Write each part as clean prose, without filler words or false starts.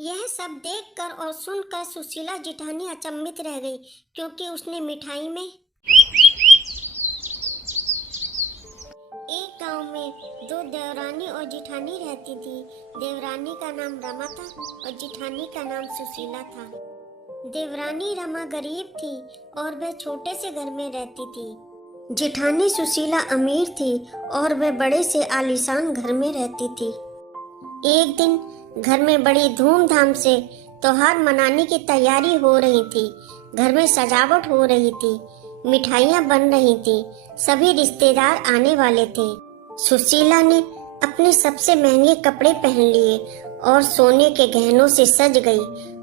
यह सब देखकर और सुनकर सुशीला जिठानी अचंभित रह गई, क्योंकि उसने मिठाई में एक गांव में दो देवरानी और जिठानी रहती थी। देवरानी का नाम रमा था और जिठानी का नाम सुशीला था। देवरानी रमा गरीब थी और वह छोटे से घर में रहती थी। जिठानी सुशीला अमीर थी और वह बड़े से आलीशान घर में रहती थी। एक दिन घर में बड़ी धूमधाम से त्योहार मनाने की तैयारी हो रही थी। घर में सजावट हो रही थी, मिठाइयाँ बन रही थी, सभी रिश्तेदार आने वाले थे। सुशीला ने अपने सबसे महंगे कपड़े पहन लिए और सोने के गहनों से सज गई।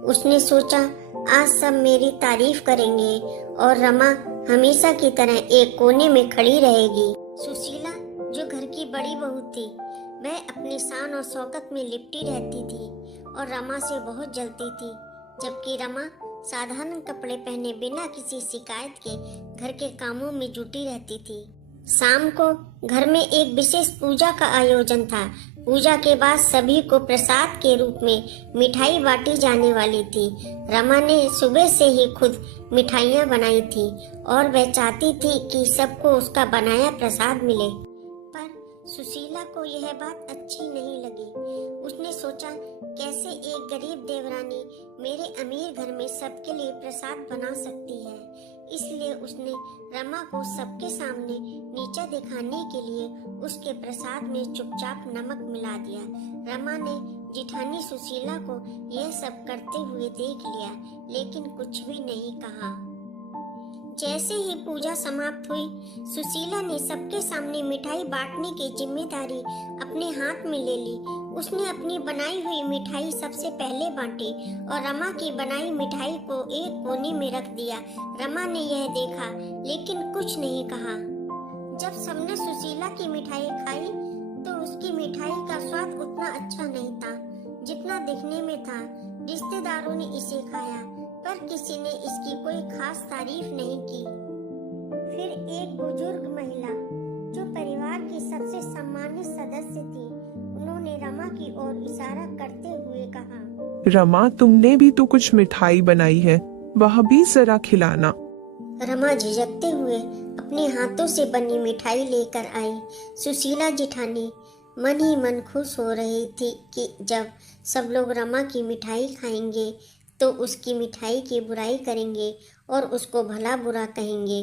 उसने सोचा, आज सब मेरी तारीफ करेंगे और रमा हमेशा की तरह एक कोने में खड़ी रहेगी। सुशीला, जो घर की बड़ी बहू थी, वह अपनी शान और शौकत में लिपटी रहती थी और रमा से बहुत जलती थी, जबकि रमा साधारण कपड़े पहने बिना किसी शिकायत के घर के कामों में जुटी रहती थी। शाम को घर में एक विशेष पूजा का आयोजन था। पूजा के बाद सभी को प्रसाद के रूप में मिठाई बांटी जाने वाली थी। रमा ने सुबह से ही खुद मिठाइयाँ बनाई थी और वह चाहती थी कि सबको उसका बनाया प्रसाद मिले। पर सुशीला को यह बात अच्छी नहीं लगी। उसने सोचा, कैसे एक गरीब देवरानी मेरे अमीर घर में सबके लिए प्रसाद बना सकती है। इसलिए उसने रमा को सबके सामने नीचा दिखाने के लिए उसके प्रसाद में चुपचाप नमक मिला दिया। रमा ने जिठानी सुशीला को यह सब करते हुए देख लिया, लेकिन कुछ भी नहीं कहा। जैसे ही पूजा समाप्त हुई, सुशीला ने सबके सामने मिठाई बांटने की जिम्मेदारी अपने हाथ में ले ली। उसने अपनी बनाई हुई मिठाई सबसे पहले बांटी और रमा की बनाई मिठाई को एक कोने में रख दिया। रमा ने यह देखा, लेकिन कुछ नहीं कहा। जब सबने सुशीला की मिठाई खाई, तो उसकी मिठाई का स्वाद उतना अच्छा नहीं था जितना दिखने में था। रिश्तेदारों ने इसे खाया, पर किसी ने इसकी कोई खास तारीफ नहीं की। फिर एक बुजुर्ग महिला, जो परिवार की सबसे सम्मानित सदस्य थी, उन्होंने रमा की ओर इशारा करते हुए कहा, रमा, तुमने भी तो कुछ मिठाई बनाई है, वह भी जरा खिलाना। रमा झिझकते हुए अपने हाथों से बनी मिठाई लेकर आई। सुशीला जिठानी मन ही मन खुश हो रही थी कि जब सब लोग रमा की मिठाई खाएंगे तो उसकी मिठाई की बुराई करेंगे और उसको भला बुरा कहेंगे,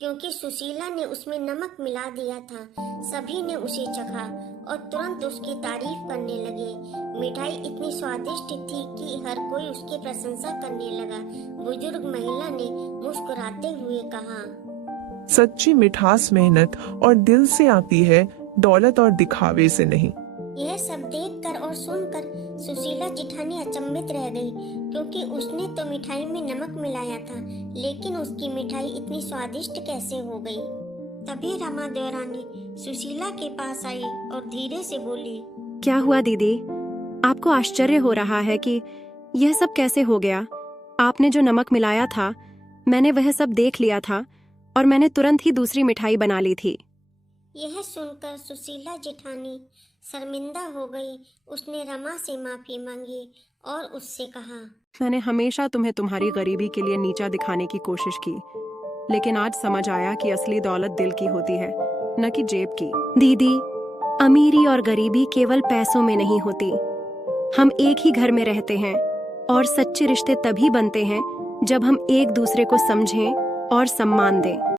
क्योंकि सुशीला ने उसमें नमक मिला दिया था। सभी ने उसे चखा और तुरंत उसकी तारीफ करने लगे। मिठाई इतनी स्वादिष्ट थी कि हर कोई उसकी प्रशंसा करने लगा। बुजुर्ग महिला ने मुस्कुराते हुए कहा, सच्ची मिठास मेहनत और दिल से आती है, दौलत और दिखावे से नहीं। यह सब देखकर और सुनकर सुशीला जिठानी अचंभित रह गई, क्योंकि उसने तो मिठाई में नमक मिलाया था, लेकिन उसकी मिठाई इतनी स्वादिष्ट कैसे हो गई। तभी रमा देवरानी सुशीला के पास आई और धीरे से बोली, क्या हुआ दीदी? आपको आश्चर्य हो रहा है कि यह सब कैसे हो गया? आपने जो नमक मिलाया था, मैंने वह सब देख लिया था और मैंने तुरंत ही दूसरी मिठाई बना ली थी। यह सुनकर सुशीला जिठानी शर्मिंदा हो गई। उसने रमा से माफी मांगी और उससे कहा, मैंने हमेशा तुम्हें तुम्हारी गरीबी के लिए नीचा दिखाने की कोशिश की, लेकिन आज समझ आया कि असली दौलत दिल की होती है, न कि जेब की। दीदी, अमीरी और गरीबी केवल पैसों में नहीं होती। हम एक ही घर में रहते हैं और सच्चे रिश्ते तभी बनते हैं जब हम एक दूसरे को समझें और सम्मान दें।